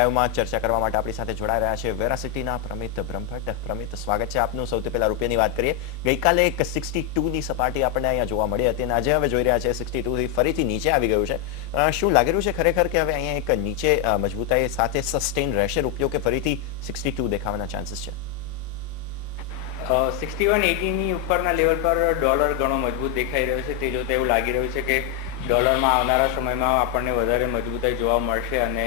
લાઈવમાં ચર્ચા કરવા માટે આપણી સાથે જોડાઈ રહ્યા છે વેરાસિટીના પ્રમિત બ્રહ્મભટ્ટ. પ્રમિત, સ્વાગત છે આપનું. સૌથી પહેલા રૂપિયાની વાત કરીએ. ગઈકાલે એક 62ની સપાટી આપણને અહીંયા જોવા મળી હતી અને આજે હવે જોઈ રહ્યા છે 62 થી ફરીથી નીચે આવી ગયું છે. શું લાગી રહ્યું છે ખરેખર કે હવે અહીંયા એક નીચે મજબૂતાઈ સાથે સસ્ટેન રહેશે રૂપિયો કે ફરીથી 62 દેખાવાના ચાન્સીસ છે? 6180 ની ઉપરના લેવલ પર ડોલર ઘણો મજબૂત દેખાઈ રહ્યો છે. તે જોતા એવું લાગી રહ્યું છે કે ડોલરમાં આવનારા સમયમાં આપણને વધારે મજબૂતાઈ જોવા મળશે અને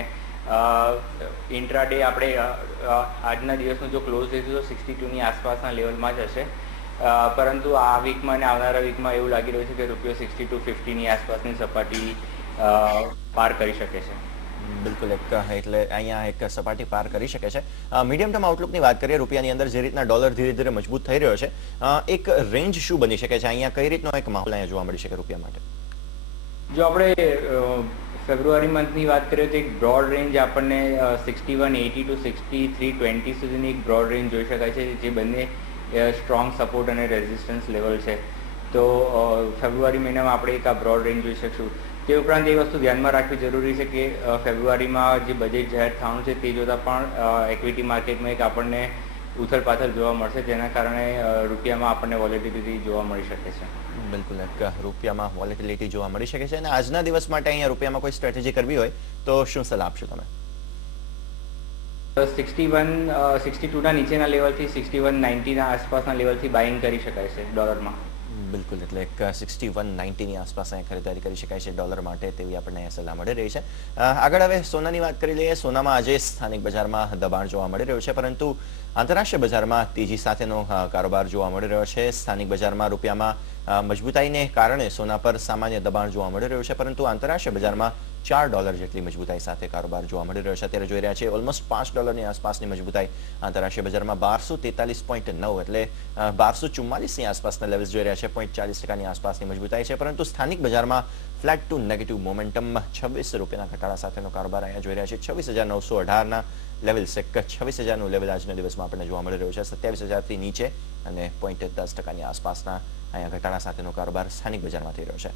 ઇન્ટ્રાડે આપણે આજના દિવસનો જો ક્લોઝ થઈશું તો 62ની આસપાસના લેવલમાં જ હશે. પરંતુ આ વીકમાં અને આવનારા વીકમાં એવું લાગી રહ્યું છે કે રૂપિયો 6250ની આસપાસની સપાટી પાર કરી શકે છે. બિલકુલ, એટલે અહીંયા એક સપાટી પાર કરી શકે છે. મીડિયમ ટર્મ આઉટલુકની વાત કરીએ રૂપિયાની અંદર, જે રીતના ડોલર ધીરે ધીરે મજબૂત થઈ રહ્યો છે, એક રેન્જ શું બની શકે છે અહીંયા? કઈ રીતનો એક માહોલ અહીંયા જોવા મળી શકે રૂપિયા માટે? જો આપણે ફેબ્રુઆરી મંથની વાત કરીએ તો એક બ્રોડ રેન્જ આપણને 6180 ટુ 6320 સુધીની એક બ્રોડ રેન્જ જોઈ શકાય છે, જે બંને સ્ટ્રોંગ સપોર્ટ અને રેઝિસ્ટન્સ લેવલ છે. તો ફેબ્રુઆરી મહિનામાં આપણે એક આ બ્રોડ રેન્જ જોઈ શકશું. તે ઉપરાંત એ વસ્તુ ધ્યાનમાં રાખવી જરૂરી છે કે ફેબ્રુઆરીમાં જે બજેટ જાહેર થવાનું છે તે જોતાં પણ ઇક્વિટી માર્કેટમાં એક આપણને ઉથલપાથલ જોવા મળશે, જેના કારણે રૂપિયામાં આપણને વોલેટિલિટી જોવા મળી શકે છે. બિલકુલ, રૂપિયામાં વોલેટિલિટી જોવા મળી શકે છે. અને આજના દિવસ માટે અહીંયા રૂપિયામાં કોઈ સ્ટ્રેટેજી કરવી હોય તો શું સલાહ આપશો તમે? 62ના નીચેના લેવલથી 6190ના આસપાસના લેવલથી બાઇંગ કરી શકાય છે ડોલરમાં. બિલકુલ, એટલે એક 6190ની આસપાસ અહીંયા ખરીદારી કરી શકાય છે ડોલર માટે, તેવી આપણને સલાહ મળી રહી છે. આગળ હવે સોનાની વાત કરી લઈએ. સોનામાં આજે સ્થાનિક બજારમાં દબાણ જોવા મળી રહ્યું છે, પરંતુ આંતરરાષ્ટ્રીય બજારમાં તેજી સાથેનો કારોબાર જોવા મળી રહ્યો છે. સ્થાનિક બજારમાં રૂપિયામાં મજબૂતાઈને કારણે સોના પર સામાન્ય દબાણ જોવા મળી રહ્યું છે, પરંતુ આંતરરાષ્ટ્રીય બજારમાં $4 જેટલી મજબૂતાઈ સાથે કારોબાર જોવા મળી રહ્યો છે. અત્યારે જોઈ રહ્યા છે ઓલમોસ્ટ $5ની આસપાસની મજબૂતાઈ આંતરરાષ્ટ્રીય બજારમાં. 1243.9 એટલે 1244ની આસપાસના લેવલ્સ જોઈ રહ્યા છે. 0.40%ની આસપાસની મજબૂતાઈ છે, પરંતુ સ્થાનિક બજારમાં ફ્લેટ ટુ નેગેટિવ મોમેન્ટમ ₹26 ઘટાડા સાથેનો કારોબાર અહીંયા જોઈ રહ્યા છે. 26,918ના લેવલ્સ, એક 26,000નું લેવલ આજના દિવસમાં આપણને જોવા મળી રહ્યું છે. 27,000થી નીચે અને 0.10%ની આસપાસના અહીંયા ઘટાડા સાથેનો કારોબાર સ્થાનિક બજારમાં થઈ રહ્યો છે.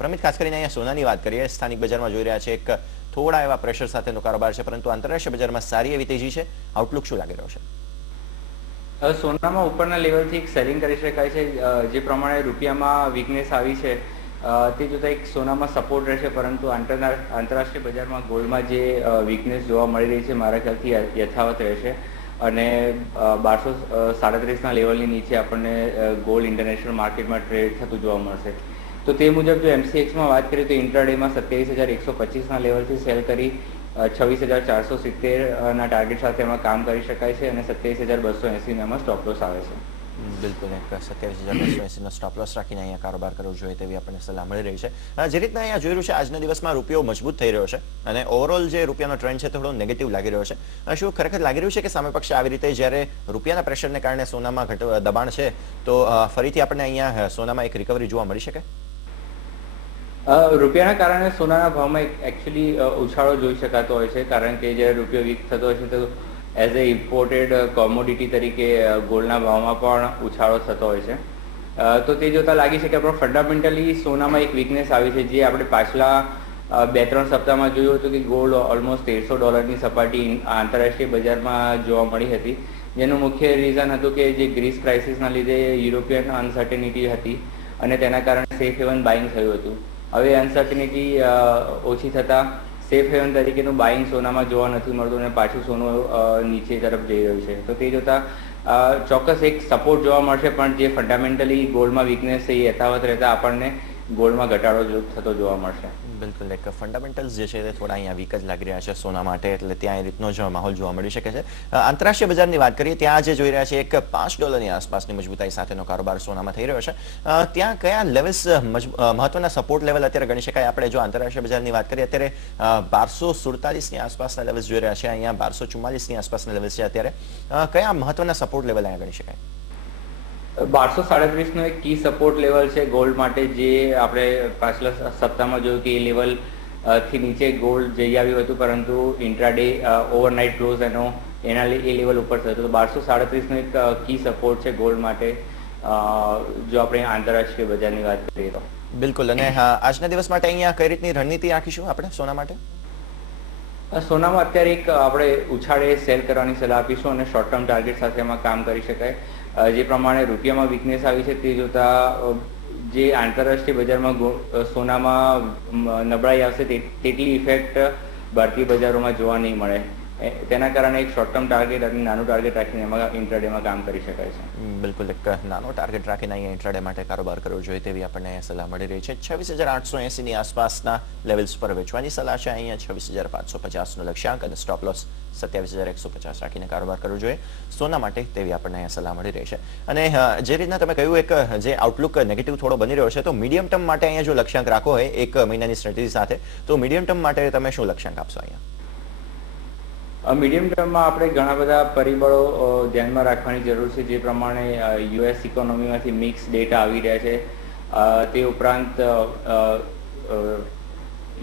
પ્રમિત, ખાસ કરીને અહીંયા સોનાની વાત કરીએ. સ્થાનિક બજારમાં જોઈ રહ્યા છે એક થોડા એવા પ્રેશર સાથેનો કારોબાર છે, પરંતુ આંતરરાષ્ટ્રીય બજારમાં સારી એવી તેજી છે. આઉટલુક શું લાગી રહ્યો છે? સોનામાં ઉપરના લેવલથી એક સેલિંગ કરી શકાય છે. જે પ્રમાણે રૂપિયામાં વીકનેસ આવી છે તે જોતાં એક સોનામાં સપોર્ટ રહેશે, પરંતુ આંતરરાષ્ટ્રીય બજારમાં ગોલ્ડમાં જે વીકનેસ જોવા મળી રહી છે મારા ખ્યાલથી યથાવત રહેશે અને 1237ના લેવલની નીચે આપણને ગોલ્ડ ઇન્ટરનેશનલ માર્કેટમાં ટ્રેડ થતું જોવા મળશે. તો તે મુજબ જો MCXમાં વાત કરીએ તો ઇન્ટ્રાડેમાં 27,125ના લેવલથી સેલ કરી 26,470ના ટાર્ગેટ સાથે એમાં કામ કરી શકાય છે અને 27,280નામાં સ્ટોપ લોસ આવે છે. બિલકુલ, એક 27,280નો સ્ટોપ લોસ રાખીને અહીંયા કારોબાર કરવો જોઈએ તેવી આપણને સલાહ મળી રહી છે. જે રીતના અહીંયા જોઈ રહ્યું છે આજના દિવસમાં રૂપિયો મજબૂત થઈ રહ્યો છે અને ઓવરઓલ જે રૂપિયાનો ટ્રેન્ડ છે થોડો નેગેટિવ લાગી રહ્યો છે. શું ખરેખર લાગી રહ્યું છે કે સામે પક્ષે આવી રીતે જ્યારે રૂપિયાના પ્રેશરને કારણે સોનામાં દબાણ છે તો ફરીથી આપણને અહીંયા સોનામાં એક રિકવરી જોવા મળી શકે? રૂપિયાના કારણે સોનાના ભાવમાં એકચ્યુઅલી ઉછાળો જોઈ શકાતો હોય છે, કારણ કે જ્યારે રૂપિયો વીક થતો હોય છે તો એઝ એ ઇમ્પોર્ટેડ કોમોડિટી તરીકે ગોલ્ડના ભાવમાં પણ ઉછાળો થતો હોય છે. તો તે જોતાં લાગી શકે પણ ફંડામેન્ટલી સોનામાં એક વીકનેસ આવી છે, જે આપણે પાછલા 2-3 સપ્તાહમાં જોયું હતું કે ગોલ્ડ ઓલમોસ્ટ $1,300ની સપાટી આંતરરાષ્ટ્રીય બજારમાં જોવા મળી હતી, જેનું મુખ્ય રીઝન હતું કે જે ગ્રીસ ક્રાઇસિસના લીધે યુરોપિયન અનસર્ટેનિટી હતી અને તેના કારણે સેફ હેવન બાઇંગ થયું હતું. હવે અનસર્ટેનિટી ઓછી થતાં સેફ હેવન તરીકેનું બાઇંગ સોનામાં જોવા નથી મળતું અને પાછું સોનું નીચે તરફ જઈ રહ્યું છે. તો તે જોતાં ચોક્કસ એક સપોર્ટ જોવા મળશે, પણ જે ફંડામેન્ટલી ગોલ્ડમાં વીકનેસ છે એ યથાવત રહેતા આપણને ગોલ્ડમાં ઘટાડો થતો જોવા મળશે. બિલકુલ, એક ફંડામેન્ટલ્સ જે છે તે થોડા અહીંયા વીક જ લાગી રહ્યા છે સોના માટે, એટલે ત્યાં એ રીતનો જ માહોલ જોવા મળી શકે છે. આંતરરાષ્ટ્રીય બજારની વાત કરીએ, ત્યાં જે જોઈ રહ્યા છે એક $5ની આસપાસની મજબૂતાઈ સાથેનો કારોબાર સોનામાં થઈ રહ્યો છે. ત્યાં કયા લેવલ્સ મહત્વના સપોર્ટ લેવલ અત્યારે ગણી શકાય? આપણે જો આંતરરાષ્ટ્રીય બજારની વાત કરીએ અત્યારે 1247ની આસપાસના લેવલ્સ જોઈ રહ્યા છે, અહીંયા 1244ની આસપાસના લેવલ્સ છે. અત્યારે કયા મહત્વના સપોર્ટ લેવલ અહીંયા ગણી શકાય? 1237નો એક કી સપોર્ટ લેવલ છે ગોલ્ડ માટે, જે આપણે પાછલા સપ્તાહમાં જોયું કે એ લેવલ થી નીચે ગોલ્ડ જઈ આવ્યું હતું, પરંતુ ઇન્ટ્રાડે ઓવરનાઇટ ક્લોઝ એ લેવલ ઉપર થયું. તો 1237નો એક કી સપોર્ટ છે ગોલ્ડ માટે જો આપણે આંતરરાષ્ટ્રીય બજારની વાત કરીએ તો. બિલકુલ, અને આજના દિવસ માટે અહીંયા કઈ રીતની રણનીતિ રાખીશું આપણે સોના માટે? સોનામાં અત્યારે એક આપણે ઉછાળે સેલ કરવાની સલાહ આપીશું અને શોર્ટ ટર્મ ટાર્ગેટ સાથે એમાં કામ કરી શકાય. જે પ્રમાણે રૂપિયામાં વીકનેસ આવી છે તે જોતા જે આંતરરાષ્ટ્રીય બજારમાં સોનામાં નબળાઈ આવશે તેટલી ઇફેક્ટ ભારતીય બજારોમાં જોવા નહીં મળે. તેના કારણે એક શોર્ટ ટર્મ ટાર્ગેટ અને નાનું ટાર્ગેટ રાખીને એમાં ઇન્ટ્રાડેમાં કામ કરી શકાય છે. બિલકુલ એક નાનો ટાર્ગેટ રાખીને અહીંયા ઇન્ટ્રાડે માટે કારોબાર કરવો જોઈએ તેવી આપણને સલાહ મળી રહી છે. 26,880ની આસપાસના લેવલ્સ પર વેચવાની સલાહ છે. અહીંયા 26,550નો લક્ષ્યાંક અને સ્ટોપ લોસ 27,150 રાખીને કારોબાર કરવો જોઈએ સોના માટે તેવી આપણને અહીંયા સલાહ મળી રહી છે. અને જે રીતના તમે કહ્યું એક જે આઉટલુક નેગેટિવ થોડો બની રહ્યો છે, તો મીડિયમ ટર્મ માટે અહીંયા જો લક્ષ્યાંક રાખો હોય એક મહિનાની સ્ટ્રેટેજી સાથે, તો મીડિયમ ટર્મ માટે તમે શું લક્ષ્યાંક આપશો અહીંયા? મીડિયમ ટર્મમાં આપણે ઘણા બધા પરિબળો ધ્યાનમાં રાખવાની જરૂર છે. જે પ્રમાણે યુએસ ઇકોનોમીમાંથી મિક્સ ડેટા આવી રહ્યા છે, તે ઉપરાંત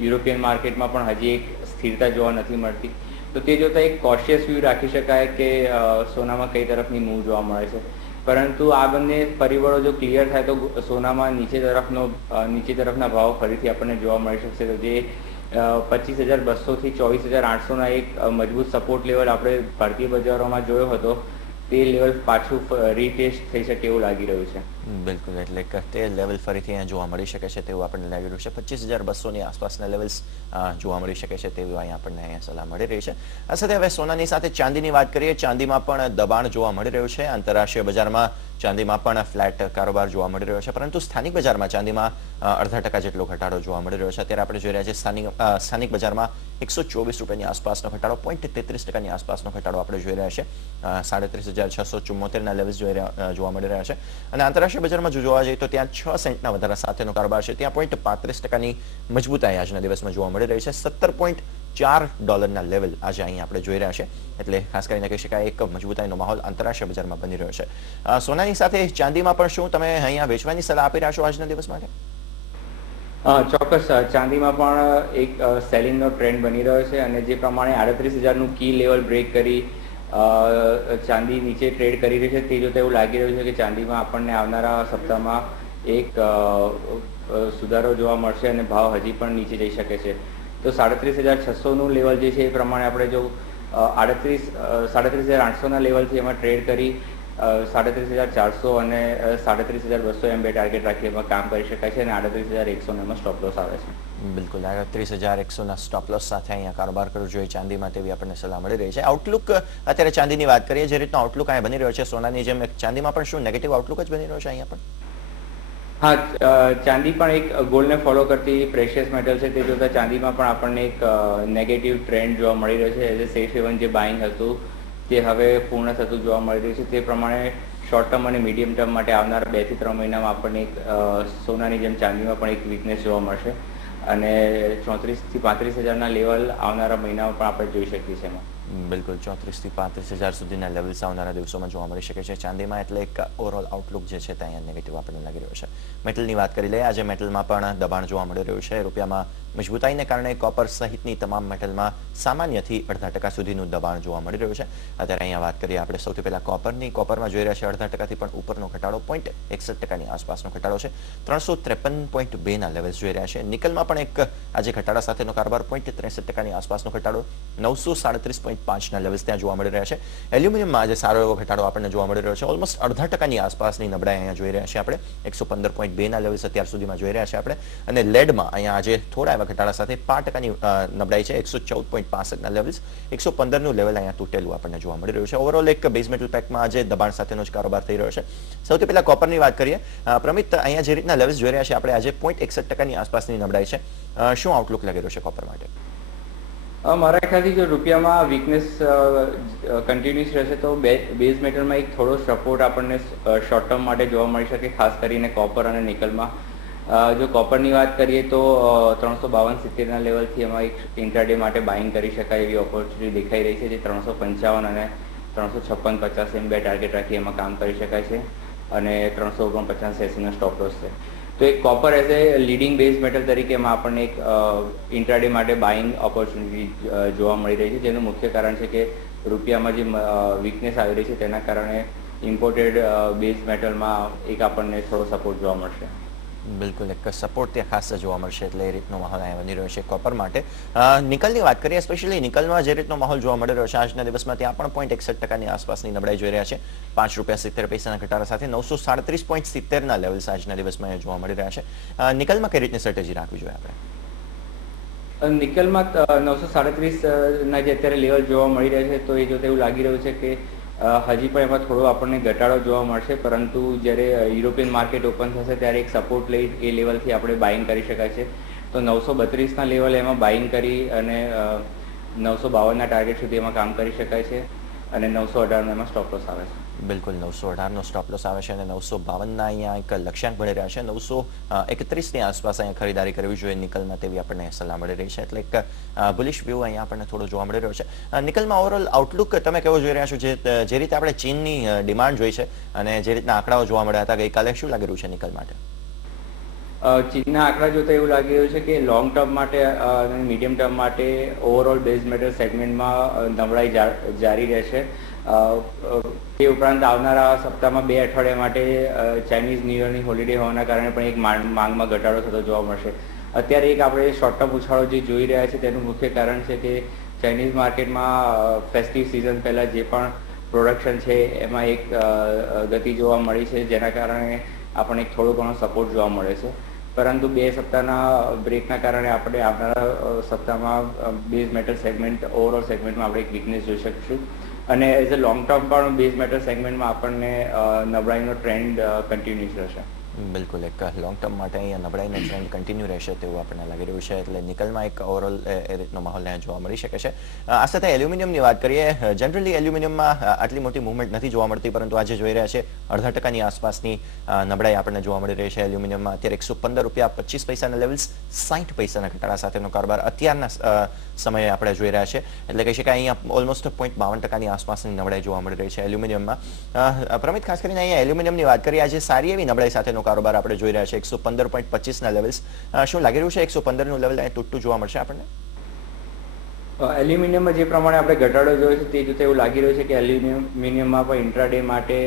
યુરોપિયન માર્કેટમાં પણ હજી એક સ્થિરતા જોવા નથી મળતી. તો તે જોતાં એક કોશિયસ વ્યૂ રાખી શકાય કે સોનામાં કઈ તરફની મૂવ જોવા મળે છે. પરંતુ આ બંને પરિબળો જો ક્લિયર થાય તો સોનામાં નીચે તરફના ભાવ ફરીથી આપણને જોવા મળી શકશે. તો જે 25,200 થી 24,800ના એક મજબૂત સપોર્ટ લેવલ આપણે ભારતીય બજારોમાં જોયો હતો, તે લેવલ પાછું રીટેસ્ટ થઈ શકે એવું લાગી રહ્યું છે. બિલકુલ, એટલે કે તે લેવલ ફરીથી અહીંયા જોવા મળી શકે છે તેવું આપણને લાગી રહ્યું છે. 25,200ની આસપાસના લેવલ્સ જોવા મળી શકે છે તેવું અહીંયા આપણને અહીંયા સલાહ મળી રહી છે. આ સાથે હવે સોનાની સાથે ચાંદીની વાત કરીએ. ચાંદીમાં પણ દબાણ જોવા મળી રહ્યું છે. આંતરરાષ્ટ્રીય બજારમાં ચાંદીમાં પણ ફ્લેટ કારોબાર જોવા મળી રહ્યો છે, પરંતુ સ્થાનિક બજારમાં ચાંદીમાં 0.5% જેટલો ઘટાડો જોવા મળી રહ્યો છે. અત્યારે આપણે જોઈ રહ્યા છીએ સ્થાનિક બજારમાં 124 રૂપિયાની આસપાસનો ઘટાડો, 0.33%ની આસપાસનો ઘટાડો આપણે જોઈ રહ્યા છે. 33,674ના લેવલ્સ જોવા મળી રહ્યા છે. અને આંતરરાષ્ટ્રીય બજારમાં જો જોવા જઈએ તો ત્યાં 6 સેન્ટના વધારા સાથેનો કારોબાર છે. ત્યાં 0.35%ની મજબૂતાઈ આજના દિવસમાં જોવા મળી રહી છે. $17.4 લેવલ આજે અહીં આપણે જોઈ રહ્યા છે. એટલે ખાસ કરીને કહી શકાય એક મજબૂતાઈનો માહોલ આંતરરાષ્ટ્રીય બજારમાં બની રહ્યો છે. સોનાની સાથે ચાંદીમાં પણ શું તમે અહીંયા વેચવાની સલાહ આપી રહ્યા છો આજના દિવસ માટે? ચોક્કસ, ચાંદીમાં પણ એક સેલિંગનો ટ્રેન્ડ બની રહ્યો છે અને જે પ્રમાણે 38,000નું કી લેવલ બ્રેક કરી ચાંદી નીચે ટ્રેડ કરી રહી છે, તે જોતા એવું લાગી રહ્યું છે કે ચાંદીમાં આપણને આવનારા સપ્તાહમાં એક સુધારો જોવા મળશે અને ભાવ હજી પણ નીચે જઈ શકે છે. તો 37,600નું લેવલ જે છે એ પ્રમાણે આપણે જો 37,800ના લેવલથી એમાં ટ્રેડ કરી 37,400 અને 37,200 એમ બે ટાર્ગેટ રાખી એમાં કામ કરી શકાય છે અને 38,100 એમાં સ્ટોપ લોસ આવે છે. બિલકુલ, 38,100ના સ્ટોપ લોસ સાથે અહીંયા કારોબાર કરવો જોઈએ ચાંદીમાં તેવી આપણને સલાહ મળી રહી છે. આઉટલુક અત્યારે ચાંદીની વાત કરીએ, જે રીતનો આઉટલુક અહીંયા બની રહ્યો છે સોનાની જેમ ચાંદીમાં પણ શું નેગેટિવ આઉટલુક જ બની રહ્યો છે અહીંયા પણ? હા, ચાંદી પણ એક ગોલ્ડને ફોલો કરતી પ્રેશિયસ મેટલ છે. તે જોતાં ચાંદીમાં પણ આપણને એક નેગેટિવ ટ્રેન્ડ જોવા મળી રહ્યો છે. એઝ એ સેફ હેવન જે બાઇંગ હતું તે હવે પૂર્ણ થતું જોવા મળી રહ્યું છે. તે પ્રમાણે શોર્ટ ટર્મ અને મીડિયમ ટર્મ માટે આવનારા 2 થી 3 મહિનામાં આપણને એક સોનાની જેમ ચાંદીમાં પણ એક વીકનેસ જોવા મળશે અને 34,000 થી 35,000ના લેવલ આવનારા મહિનામાં પણ આપણે જોઈ શકીએ છીએ એમાં. બિલકુલ, 34,000 થી 35,000 સુધીના લેવલ્સ આવનારા દિવસોમાં જોવા મળી શકે છે ચાંદીમાં. એટલે એક ઓવરઓલ આઉટલુક જે છે તે અહીંયા નેગેટિવ આપણને લાગી રહ્યો છે. મેટલની વાત કરી લઈએ. આજે મેટલમાં પણ દબાણ જોવા મળી રહ્યું છે. રૂપિયામાં મજબૂતાઈને કારણે કોપર સહિતની તમામ મેટલમાં સામાન્યથી 0.5% સુધીનું દબાણ જોવા મળી રહ્યું છે. અત્યારે અહીંયા વાત કરીએ આપણે સૌથી પહેલા કોપરની. કોપરમાં જોઈ રહ્યા છે 0.5%થી પણ ઉપરનો ઘટાડો, 0.61%ની આસપાસનો ઘટાડો છે. 353.2ના લેવલ્સ જોઈ રહ્યા છે. નિકલમાં પણ એક આજે ઘટાડા સાથેનો કારોબાર, 0.63%ની આસપાસનો ઘટાડો, 937.5ના લેવલ્સ ત્યાં જોવા મળી રહ્યા છે. એલ્યુમિનિયમમાં આજે સારો એવો ઘટાડો આપણને જોવા મળી રહ્યો છે. ઓલમોસ્ટ 0.5%ની આસપાસની નબળાઈ અહીંયા જોઈ રહ્યા છે આપણે. 115.2ના લેવલ્સ અત્યાર સુધીમાં જોઈ રહ્યા છે આપણે. અને લેડમાં અહીંયા આજે થોડા એવા ઘટાડા સાથે 5%ની નબળાઈ છે. 114.65ના લેવલ્સ, 115નું લેવલ અહીંયા તૂટેલું આપણને જોવા મળી રહ્યું છે. ઓવરઓલ એક બેઝ મેટલ પેકમાં આજે દબાણ સાથેનો જ કારોબાર થઈ રહ્યો છે. સૌથી પહેલા કોપરની વાત કરીએ. પ્રમિત, અહીંયા જે રીતના લેવલ્સ જોઈ રહ્યા છે આપણે આજે 0.61%ની આસપાસની નબળાઈ છે. શું આઉટલુક લાગી રહ્યો છે કોપર માટે? મારા ખ્યાલથી જો રૂપિયામાં વીકનેસ કન્ટિન્યુઅસ રહેશે તો બેઝ મેટલમાં એક થોડો સપોર્ટ આપણને શોર્ટ ટર્મ માટે જોવા મળી શકે, ખાસ કરીને કોપર અને નિકલમાં. જો કોપરની વાત કરીએ તો 352.70ના લેવલથી એમાં એક ઇન્ટ્રાડે માટે બાઇંગ કરી શકાય એવી ઓપોર્ચ્યુનિટી દેખાઈ રહી છે. જે 355 અને 356.50 એમ બે ટાર્ગેટ રાખી એમાં કામ કરી શકાય છે અને 349.80નો સ્ટોપ લોસ છે. તો એક copper as a leading base metal તરીકે એમાં આપણને એક ઇન્ટ્રાડે માટે બાઇંગ ઓપોર્ચ્યુનિટી જોવા મળી રહી છે. જેનું મુખ્ય કારણ છે કે રૂપિયામાં જે વીકનેસ આવી રહી છે તેના કારણે ઇમ્પોર્ટેડ બેઝ મેટલમાં એક આપણને થોડો સપોર્ટ જોવા મળશે. બિલકુલ એક સપોર્ટ ત્યાં ખાસ જોવા મળશે એટલે એ રીતનો માહોલ અહીંયા બની રહ્યો છે કોપર માટે. નિકલની વાત કરીએ, સ્પેશિયલી નિકલમાં જે રીતનો માહોલ જોવા મળી રહ્યો છે આજના દિવસમાં, ત્યાં પણ 0.61% આસપાસની નબળાઈ જોઈ રહ્યા છે. ₹5.70 ઘટાડા સાથે 937.70 લેવલ્સ આજના દિવસમાં અહીંયા જોવા મળી રહ્યા છે. નિકલમાં કઈ રીતની સ્ટ્રેટેજી રાખવી જોઈએ આપણે? નિકલમાં 937ના જે અત્યારે લેવલ જોવા મળી રહ્યા છે, તો એ જોતા એવું લાગી રહ્યું છે કે હજી પણ એમાં થોડો આપણને ઘટાડો જોવા મળશે, પરંતુ જ્યારે યુરોપિયન માર્કેટ ઓપન થશે ત્યારે એક સપોર્ટ લઈ એ લેવલથી આપણે બાઇંગ કરી શકાય છે. તો 932ના લેવલ એમાં બાઇંગ કરી અને 952ના ટાર્ગેટ સુધી એમાં કામ કરી શકાય છે અને 918નો એમાં સ્ટોપ લોસ આવે છે. બિલકુલ 918નો સ્ટોપ લોસ આવે છે અને 952ના અહીંયા એક લક્ષ્યાંક મળી રહ્યા છે. 931ની આસપાસ અહીંયા ખરીદારી કરવી જોઈએ નિકલમાં, તેવી આપણને સલાહ મળી રહી છે. એટલે એક બુલિશ વ્યૂ અહીંયા આપણને થોડો જોવા મળી રહ્યો છે. નિકલમાં ઓવરઓલ આઉટલુક તમે કેવો જોઈ રહ્યા છો? જે રીતે આપણે ચીનની ડિમાન્ડ જોઈ છે અને જે રીતના આંકડાઓ જોવા મળ્યા હતા ગઈકાલે, શું લાગી રહ્યું છે નિકલ માટે? ચીનના આંકડા જોતા એવું લાગી રહ્યું છે કે લોંગ ટર્મ માટે અને મીડિયમ ટર્મ માટે ઓવરઓલ બેઝ મેટલ સેગમેન્ટમાં નબળાઈ જારી રહેશે. તે ઉપરાંત આવનારા સપ્તાહમાં 2 અઠવાડિયા માટે ચાઇનીઝ ન્યૂ યરની હોલિડે હોવાના કારણે પણ એક માંગમાં ઘટાડો થતો જોવા મળશે. અત્યારે એક આપણે શોર્ટ ટર્મ ઉછાળો જે જોઈ રહ્યા છે તેનું મુખ્ય કારણ છે કે ચાઇનીઝ માર્કેટમાં ફેસ્ટિવ સિઝન પહેલાં જે પણ પ્રોડક્શન છે એમાં એક ગતિ જોવા મળી છે, જેના કારણે આપણને એક થોડો ઘણો સપોર્ટ જોવા મળે છે. પરંતુ 2 સપ્તાહના બ્રેકના કારણે આપણે આવનારા સપ્તાહમાં બેઝ મેટલ સેગમેન્ટ ઓવરઓલ સેગમેન્ટમાં આપણે એક વીકનેસ જોઈ શકીશું અને એઝ અ લોંગ ટર્મ પણ બેઝ મેટલ સેગમેન્ટમાં આપણને નબળાઈનો ટ્રેન્ડ કન્ટિન્યુઅસ રહેશે. બિલકુલ એક લોંગ ટર્મ માટે અહીંયા નબળાઈનો ટ્રેન્ડ કન્ટિન્યુ રહેશે તેવું આપણને લાગી રહ્યું છે. એટલે નિકલમાં એક ઓવરઓલ એ રીતનો માહોલ અહીંયા જોવા મળી શકે છે. આ સાથે એલ્યુમિનિયમની વાત કરીએ. જનરલી એલ્યુમિનિયમમાં આટલી મોટી મૂવમેન્ટ નથી જોવા મળતી, પરંતુ આજે જોઈ રહ્યા છે 0.5% આસપાસની નબળાઈ આપણને જોવા મળી રહી છે એલ્યુમિનિયમમાં. અત્યારે ₹115.25 લેવલ્સ, 60 પૈસાના ઘટાડા સાથેનો કારોબાર અત્યારના સમયે આપણે જોઈ રહ્યા છે. એટલે કહી શકાય અહીંયા ઓલમોસ્ટ 0.52%ની આસપાસની નબળાઈ જોવા મળી રહી છે એલ્યુમિનિયમમાં. પ્રમિત, ખાસ કરીને અહીંયા એલ્યુમિનિયમની વાત કરીએ, આજે સારી એવી નબળાઈ સાથેનો કારોબાર આપણે જોઈ રહ્યા છે. 115.25ના લેવલ્સ. શું લાગી રહ્યું છે 115નું લેવલ અહીંયા તૂટતું જોવા મળશે આપણને? એલ્યુમિનિયમમાં જે પ્રમાણે આપણે ઘટાડો જોયો છે તે જોતા એવું લાગી રહ્યું છે કે એલ્યુમિનિયમમાં પણ ઇન્ટ્રાડે માટે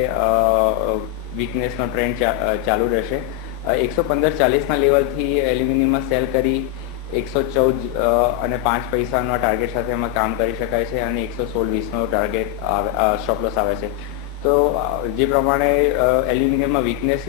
વીકનેસનો ટ્રેન્ડ ચાલુ રહેશે. 115.40ના લેવલથી એલ્યુમિનિયમમાં સેલ કરી 114 અને 5 પૈસાનો ટાર્ગેટ સાથે એમાં કામ કરી શકાય છે અને 116.20નો ટાર્ગેટ સ્ટોપ લોસ આવે છે. તો જે પ્રમાણે એલ્યુમિનિયમમાં વીકનેસ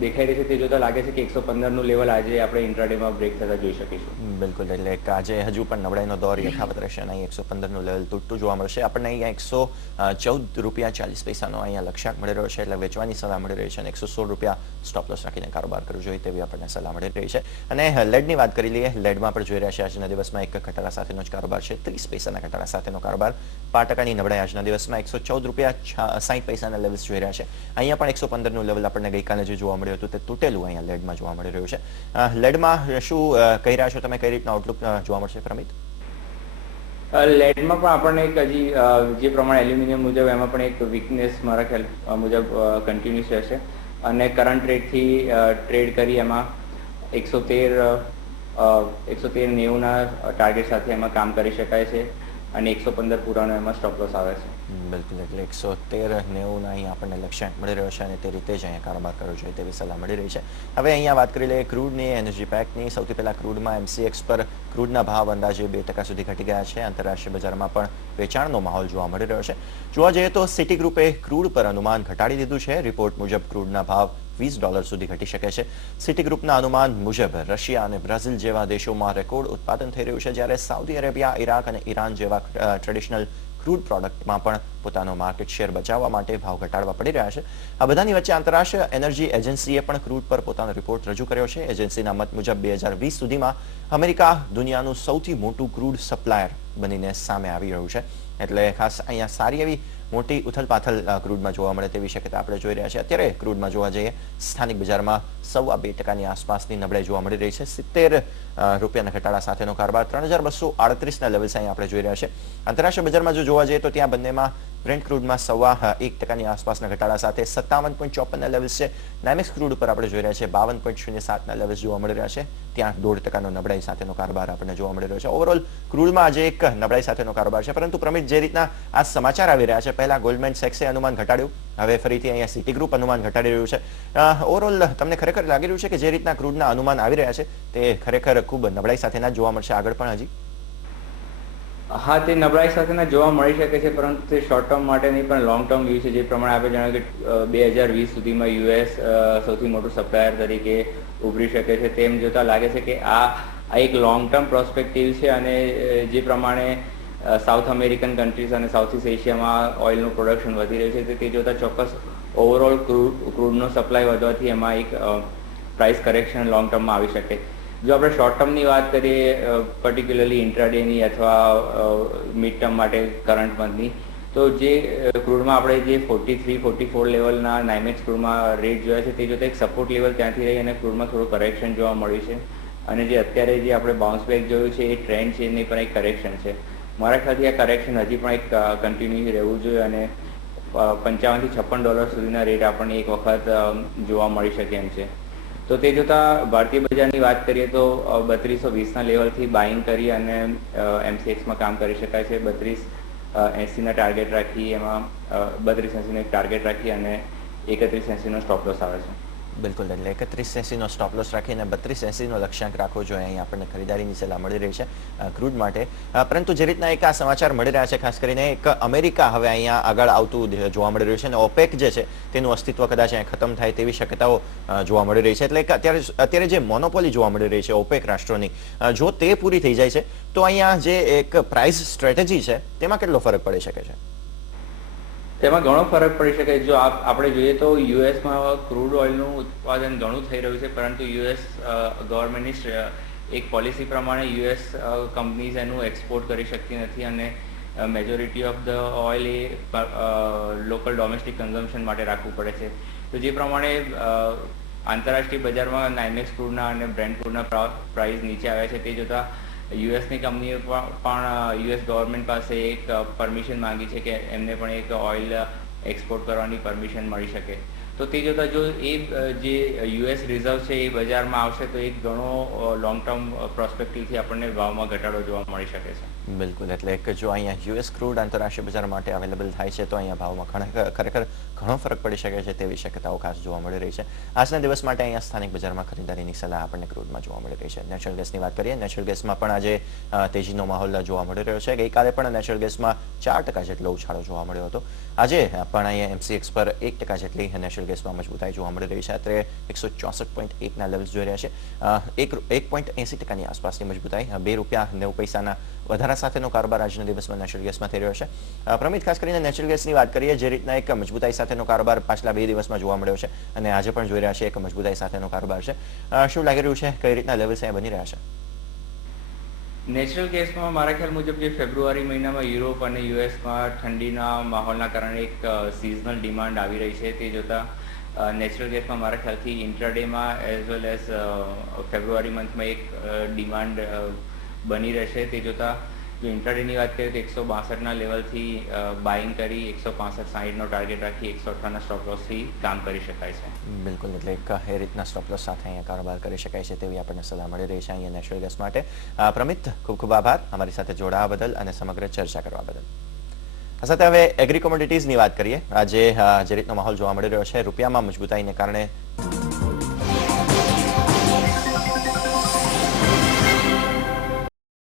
દેખાઈ રહી છે તે જોતા લાગે છે કે 115નું લેવલ આજે આપણે ઇન્ટ્રાડેમાં બ્રેક થતા જોઈ શકીશું. બિલકુલ, એટલે આજે હજુ પણ નબળાઈનો દોર યથાવત રહેશે અને અહીં 115નું લેવલ તૂટતું જોવા મળશે. આપણને અહીંયા ₹114.40 અહીંયા લક્ષ્યાંક મળી રહ્યો છે, એટલે વેચવાની સલાહ મળી રહી છે અને ₹116 સ્ટોપ લોસ રાખીને કારોબાર કરવો જોઈએ તેવી આપણને સલાહ મળી રહી છે. અને લેડની વાત કરી લઈએ. લેડમાં પણ જોઈ રહ્યા છે આજના દિવસમાં એક ઘટાડા સાથેનો જ કારોબાર છે. 30 પૈસાના ઘટાડા સાથેનો કારોબાર. 5%ની નબળાઈ આજના દિવસમાં ₹114.60 લેવલ્સ જોઈ રહ્યા છે. અહીંયા પણ 115નું લેવલ આપણને ગઈકાલે જે જોવા મળ્યું હતું તે તૂટેલું અહીંયા લેડમાં જોવા મળી રહ્યું છે. લેડમાં શું કહી રહ્યા છો તમે? કઈ રીતના આઉટલુક જોવા મળશે પ્રમિત? લેડમાં પણ આપણને એક હજી જે પ્રમાણે એલ્યુમિનિયમ મુજબ એમાં પણ એક વીકનેસ મારા ખ્યાલ મુજબ કન્ટિન્યુઅસ રહેશે અને કરંટ રેટથી ટ્રેડ કરી એમાં 113.90ના ટાર્ગેટ સાથે એમાં કામ કરી શકાય છે અને 115 પૂરાનો એમાં સ્ટોપ લોસ આવે છે. બિલકુલ, એટલે 113.90ના અહીં આપણને લક્ષ્યાંક મળી રહ્યો છે અને તે રીતે જ અહીંયા કારોબાર કરવો જોઈએ તેવી સલાહ મળી રહી છે. હવે અહીંયા વાત કરી લઈએ ક્રૂડની, એનર્જી પેકની. સૌથી પહેલા ક્રૂડમાં MCX પર ક્રૂડના ભાવ અંદાજે 2% સુધી ઘટી ગયા છે. આંતરરાષ્ટ્રીય બજારમાં પણ વેચાણનો માહોલ જોવા મળી રહ્યો છે. જોવા જઈએ તો સિટી ગ્રુપે ક્રૂડ પર અનુમાન ઘટાડી દીધું છે. રિપોર્ટ મુજબ ક્રૂડના ભાવ $20 સુધી ઘટી શકે છે. સિટી ગ્રુપના અનુમાન મુજબ રશિયા અને બ્રાઝિલ જેવા દેશોમાં રેકોર્ડ ઉત્પાદન થઈ રહ્યું છે, જ્યારે સાઉદી અરેબિયા, ઇરાક અને ઈરાન જેવા ટ્રેડિશનલ ક્રૂડ પ્રોડક્ટમાં પણ પોતાનો માર્કેટ શેર બચાવવા માટે ભાવ ઘટાડવા પડી રહ્યા છે. આ બધાની વચ્ચે આંતરરાષ્ટ્રીય એનર્જી એજન્સીએ પણ ક્રૂડ પર પોતાનો રિપોર્ટ રજૂ કર્યો છે. એજન્સીના મત મુજબ 2020 સુધીમાં અમેરિકા દુનિયાનું સૌથી મોટું ક્રૂડ સપ્લાયર બનીને સામે આવી રહ્યું છે. એટલે ખાસ અહીંયા સારી એવી મોટી ઉથલપાથલ ક્રૂડમાં જોવા મળે તેવી શક્યતા આપણે જોઈ રહ્યા છીએ. અત્યારે ક્રૂડમાં જોવા જઈએ, સ્થાનિક બજારમાં 2.25%ની આસપાસની નબળાઈ જોવા મળી રહી છે. ₹70 ઘટાડા સાથેનો કારોબાર. 3238ના લેવલ્સ અહીંયા આપણે જોઈ રહ્યા છે. આંતરરાષ્ટ્રીય બજારમાં જો જોવા જઈએ તો ત્યાં બંનેમાં બ્રેન્ટ ક્રૂડમાં 1.25% આસપાસના ઘટાડા સાથે 57.54 લેવલ્સ છે. નાઇમેક્સ ક્રૂડ ઉપર આપણે જોઈ રહ્યા છીએ 52.07 લેવલ્સ જોવા મળી રહ્યા છે. ત્યાં 0% નબળાઈ સાથેનો કારોબાર આપણને જોવા મળી રહ્યો છે. ઓવરઓલ ક્રૂડમાં આજે એક નબળાઈ સાથેનો કારોબાર છે. પરંતુ પ્રમિત, જે રીતના આ સમાચાર આવી રહ્યા છે, પહેલા ગોલ્ડમેન સેક્સે અનુમાન ઘટાડ્યું, હવે ફરીથી અહીંયા સિટી ગ્રુપ અનુમાન ઘટાડી રહ્યું છે. ઓવરઓલ તમને ખરેખર લાગી રહ્યું છે કે જે રીતના ક્રૂડના અનુમાન આવી રહ્યા છે તે ખરેખર ખૂબ નબળાઈ સાથેના જોવા મળશે આગળ પણ હજી? હા, તે નબળાઈ સાથેના જોવા મળી શકે છે, પરંતુ તે શોર્ટ ટર્મ માટે નહીં પણ લોંગ ટર્મ વ્યૂ છે. જે પ્રમાણે આપણે જણાવ્યું કે 2020 સુધીમાં યુએસ સૌથી મોટું સપ્લાયર તરીકે ઉભરી શકે છે, તેમ જોતા લાગે છે કે આ એક લોંગ ટર્મ પ્રોસ્પેક્ટિવ છે. અને જે પ્રમાણે સાઉથ અમેરિકન કન્ટ્રીઝ અને સાઉથ ઇસ્ટ એશિયામાં ઓઇલનું પ્રોડક્શન વધી રહ્યું છે, તે જોતા ચોક્કસ ઓવરઓલ ક્રૂડનો સપ્લાય વધવાથી એમાં એક પ્રાઇસ કરેક્શન લોંગ ટર્મમાં આવી શકે. જો આપણે શોર્ટ ટર્મની વાત કરીએ, પર્ટિક્યુલરલી ઇન્ટ્રાડેની અથવા મિડ ટર્મ માટે કરંટ મંથની, તો જે ક્રૂડમાં આપણે જે 43-44 લેવલના નાઇમેક્સ ક્રૂડમાં રેટ જોયા છે, તે જોતા એક સપોર્ટ લેવલ ત્યાંથી રહી અને ક્રૂડમાં થોડું કરેક્શન જોવા મળ્યું છે. અને જે અત્યારે જે આપણે બાઉન્સ બેક જોયું છે, એ ટ્રેન્ડ છે, એની પણ એક કરેક્શન છે. મારા ખ્યાલથી આ કરેક્શન હજી પણ એક કન્ટિન્યુ રહેવું જોઈએ અને $55-56 સુધીના રેટ આપણને એક વખત જોવા મળી શકે એમ છે. તો તે જોતા ભારતીય બજારની વાત કરીએ તો 3220ના લેવલથી બાઇંગ કરી અને MCXમાં કામ કરી શકાય છે. 3280ના ટાર્ગેટ રાખી, એમાં 3280નો એક ટાર્ગેટ રાખી અને 3180નો સ્ટોપ લોસ આવે છે. બિલકુલ, એટલે 3180નો સ્ટોપ લોસ રાખીને 3280નો લક્ષ્યાંક રાખવો જોઈએ. અહીં આપણને ખરીદારીની સલાહ મળી રહી છે ક્રૂડ માટે. પરંતુ જે રીતના એક આ સમાચાર મળી રહ્યા છે, ખાસ કરીને એક અમેરિકા હવે અહીંયા આગળ આવતું જોવા મળી રહ્યું છે અને ઓપેક જે છે તેનું અસ્તિત્વ કદાચ અહીંયા ખતમ થાય તેવી શક્યતાઓ જોવા મળી રહી છે. એટલે કે અત્યારે જે મોનોપોલી જોવા મળી રહી છે ઓપેક રાષ્ટ્રોની, જો તે પૂરી થઈ જાય છે તો અહીંયા જે એક પ્રાઇસ સ્ટ્રેટેજી છે તેમાં કેટલો ફરક પડી શકે છે? તેમાં ઘણો ફરક પડી શકે. જો આપણે જોઈએ તો યુએસમાં ક્રૂડ ઓઇલનું ઉત્પાદન ઘણું થઈ રહ્યું છે, પરંતુ યુએસ ગવર્મેન્ટની એક પોલિસી પ્રમાણે યુએસ કંપનીઝ એનું એક્સપોર્ટ કરી શકતી નથી અને majority of the oil A local domestic consumption માટે રાખવું પડે છે. તો જે પ્રમાણે આંતરરાષ્ટ્રીય બજારમાં નાઇમેક્સ ક્રૂડના અને બ્રેન્ટ ક્રૂડના પ્રાઇસ નીચે આવ્યા છે, તે જોતાં યુએસની કંપનીઓ પણ યુએસ ગવર્મેન્ટ પાસે એક પરમિશન માંગી છે કે એમને પણ એક ઓઇલ એક્સપોર્ટ કરવાની પરમિશન મળી શકે. તો તે જોતાં જો એ જે યુએસ રિઝર્વ છે એ બજારમાં આવશે તો એક ઘણો લોંગ ટર્મ પ્રોસ્પેક્ટિવથી આપણને ભાવમાં ઘટાડો જોવા મળી શકે છે. બિલકુલ, એટલે કે જો અહીંયા યુએસ ક્રૂડ આંતરરાષ્ટ્રીય બજાર માટે અવેલેબલ થાય છે તો અહીંયા ભાવમાં ખરેખર ઘણો ફરક પડી શકે છે તેવી શક્યતાઓ ખાસ જોવા મળી રહી છે. આજના દિવસ માટે અહીંયા સ્થાનિક બજારમાં ખરીદારીની સલાહ આપણને ક્રૂડમાં જોવા મળી રહી છે. નેચરલ ગેસની વાત કરીએ, નેચરલ ગેસમાં પણ આજે તેજીનો માહોલ જોવા મળી રહ્યો છે. ગઈકાલે પણ નેચરલ ગેસમાં 4% જેટલો ઉછાળો જોવા મળ્યો હતો. આજે પણ અહીંયા MCX પર 1% જેટલી નેચરલ ગેસમાં મજબૂતાઈ જોવા મળી રહી છે. અત્યારે 164.1ના લેવલ્સ જોઈ રહ્યા છે. 1.80%ની આસપાસની મજબૂતાઈ, ₹2.90 વધારા સાથેનો કારોબાર આજના દિવસમાં નેચરલ ગેસમાં થઈ રહ્યો છે. પ્રમિત, ખાસ કરીને નેચરલ ગેસની વાત કરીએ, જે રીતના એક મજબૂતાઈ સાથેનો કારોબાર પાછલા 2 દિવસમાં જોવા મળ્યો છે અને આજે પણ જોઈ રહ્યા છે એક મજબૂતાઈ સાથેનો કારોબાર છે. શું લાગી રહ્યું છે, કઈ રીતના લેવલ્સ અહીંયા બની રહ્યા છે? નેચરલ ગેસમાં મારા ખ્યાલ મુજબ જે ફેબ્રુઆરી મહિનામાં યુરોપ અને યુએસમાં ઠંડીના માહોલના કારણે એક સિઝનલ ડિમાન્ડ આવી રહી છે, તે જોતાં નેચરલ ગેસમાં મારા ખ્યાલથી ઇન્ટ્રાડેમાં એઝ વેલ એઝ ફેબ્રુઆરી મંથમાં એક ડિમાન્ડ બની રહેશે. તે જોતાં જો ઇન્ટ્રાડેની વાત કરીએ તો 162ના લેવલથી બાઇંગ કરી 165-60નો ટાર્ગેટ રાખી 158ના સ્ટોપ લોસથી કામ કરી શકાય છે. બિલકુલ, એટલે એ રીતના સ્ટોપ લોસ સાથે અહીંયા કારોબાર કરી શકાય છે તેવી આપણને સલાહ મળી રહી છે અહીંયા નેચરલ ગેસ માટે. પ્રમિત, ખૂબ ખૂબ આભાર અમારી સાથે જોડાવા બદલ અને સમગ્ર ચર્ચા કરવા બદલ. આ સાથે હવે એગ્રી કોમોડિટીઝની વાત કરીએ. આજે જે રીતનો માહોલ જોવા મળી રહ્યો છે, રૂપિયામાં મજબૂતાઈને કારણે